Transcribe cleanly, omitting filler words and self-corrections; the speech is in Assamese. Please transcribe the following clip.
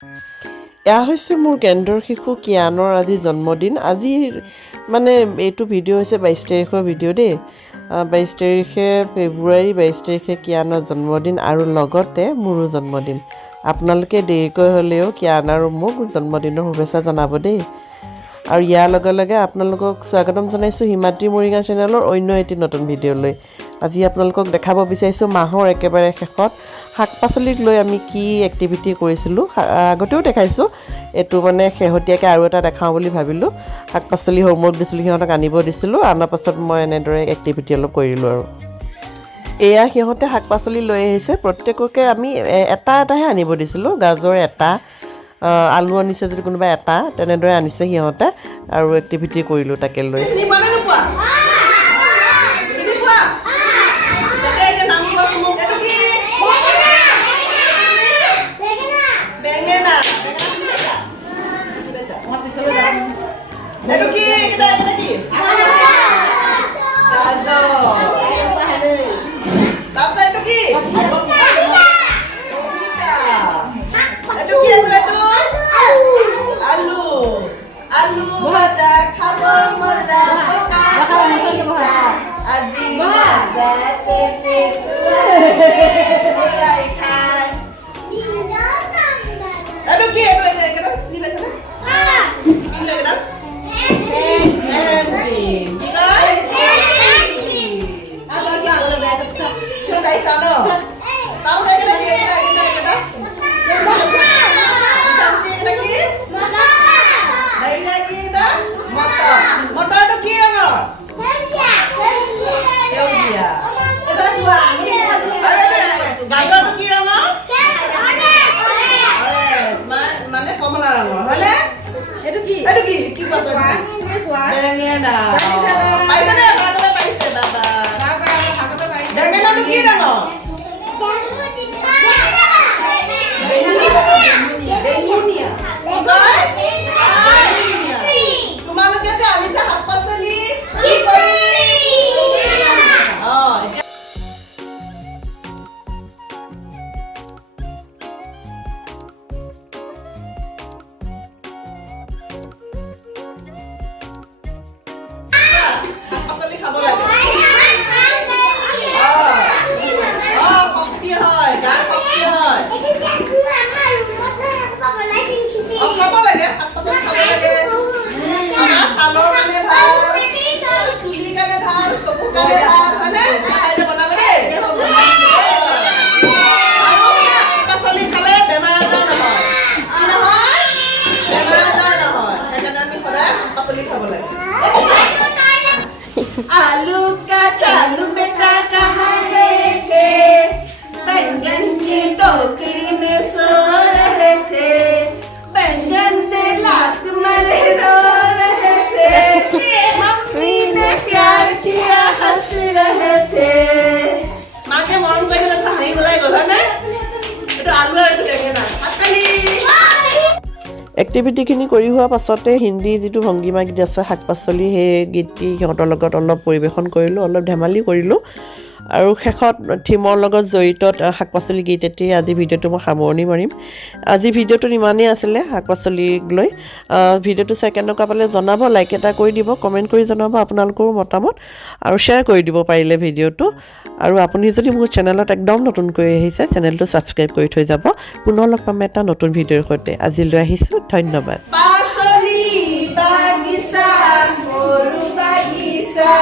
এয়া হৈছে মোৰ কেন্দ্ৰৰ শিশু কিয়ানৰ আজি জন্মদিন। আজি মানে এইটো ভিডিঅ' হৈছে 22 তাৰিখৰ ভিডিঅ' দেই। 22 তাৰিখে ফেব্ৰুৱাৰী 22 তাৰিখে কিয়ানৰ জন্মদিন আৰু লগতে মোৰো জন্মদিন। আপোনালোকে দেৰিকৈ হ'লেও কিয়ান আৰু মোক জন্মদিনৰ শুভেচ্ছা জনাব দেই। আৰু ইয়াৰ লগে লগে আপোনালোকক স্বাগতম জনাইছোঁ হিমাদ্ৰী মৰিগাঁও চেনেলৰ অন্য এটি নতুন ভিডিঅ'লৈ। আজি আপোনালোকক দেখাব বিচাৰিছোঁ মাহৰ একেবাৰে শেষত শাক পাচলিক লৈ আমি কি এক্টিভিটি কৰিছিলোঁ। আগতেও দেখাইছোঁ, এইটো মানে শেহতীয়াকৈ আৰু এটা দেখাওঁ বুলি ভাবিলোঁ। শাক পাচলি হোমৱৰ্ক দিছিলোঁ, সিহঁতক আনিব দিছিলোঁ, অনাৰ পাছত মই এনেদৰে এক্টিভিটি অলপ কৰিলোঁ। আৰু এয়া সিহঁতে শাক পাচলি লৈ আহিছে, প্ৰত্যেককে আমি এটা এটাহে আনিব দিছিলোঁ। গাজৰ এটা, আলু আনিছে যদি কোনোবা এটা, তেনেদৰে আনিছে সিহঁতে আৰু এক্টিভিটি কৰিলোঁ তাকে লৈ। आलू का चालू बेटा कहाँ गए थे, बैंगन की टोकरी में सो रहे थे, बैंगन से लात मारे रो रहे थे, मम्मी ने प्यार किया हंस रहे थे। माँ के मरम कर लगता हरी बुलाई गो ना, तो आलू है तो क्या ना, अकली এক্টিভিটিখিনি কৰি হোৱাৰ পাছতে হিন্দী যিটো ভংগীমা গীত আছে শাক পাচলি, সেই গীতটি সিহঁতৰ লগত অলপ পৰিৱেশন কৰিলোঁ, অলপ ধেমালি কৰিলোঁ। আৰু শেষত থিমৰ লগত জড়িত শাক পাচলি গীত এটি আজি ভিডিঅ'টো মই সামৰণি মাৰিম। আজি ভিডিঅ'টো ইমানেই আছিলে শাক পাচলিক লৈ। ভিডিঅ'টো চাই কেনেকুৱা পালে জনাব, লাইক এটা কৰি দিব, কমেণ্ট কৰি জনাব আপোনালোকৰো মতামত, আৰু শ্বেয়াৰ কৰি দিব পাৰিলে ভিডিঅ'টো। আৰু আপুনি যদি মোৰ চেনেলত একদম নতুনকৈ আহিছে, চেনেলটো ছাবস্ক্ৰাইব কৰি থৈ যাব। পুনৰ লগ পাম এটা নতুন ভিডিঅ'ৰ সৈতে। আজিলৈ আহিছোঁ, ধন্যবাদ। পাচলি বাগিচা, সৰু বাগিচা।